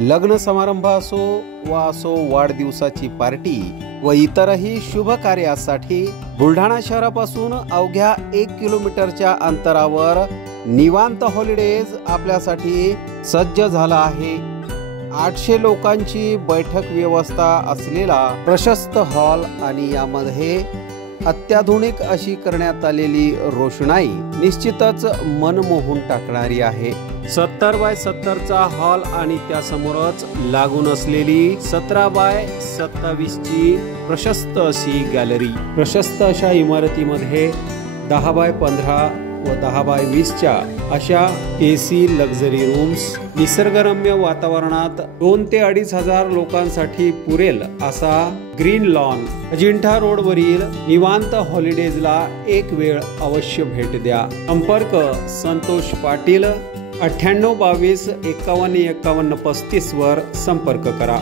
लग्न समारंभ असो वाढदिवसाची पार्टी व इतरही शुभ कार्यासाठी बुलढाणा शहरापासून अवघ्या 1 किलोमीटरच्या अंतरावर निवांत हॉलिडेज आपल्यासाठी सज्ज झाला आहे। 800 लोकांची बैठक व्यवस्था असलेला प्रशस्त हॉल आणि यामध्ये अत्याधुनिक अशी करण्यात आलेली रोषणाई निश्चितच मन मोहून टाकणारी आहे। 70 बाय 70 चा हॉल आणि त्यासमोरच लागून असलेली 17 बाय 27 ची प्रशस्त अशी गॅलरी। प्रशस्त अशा इमारतीमध्ये 10 बाय 15 व 10 बाय 20 च्या अशा एसी लक्झरी रूम्स, निसर्गरम्य वातावरणात 2 ते 2.5 हजार लोकांसाठी पुरेल असा ग्रीन लॉन। अजिंठा रोड वरील निवांत हॉलिडेजला एक वेळ अवश्य भेट द्या। संपर्क संतोष पाटील 98 22 51 51 35 वर संपर्क करा।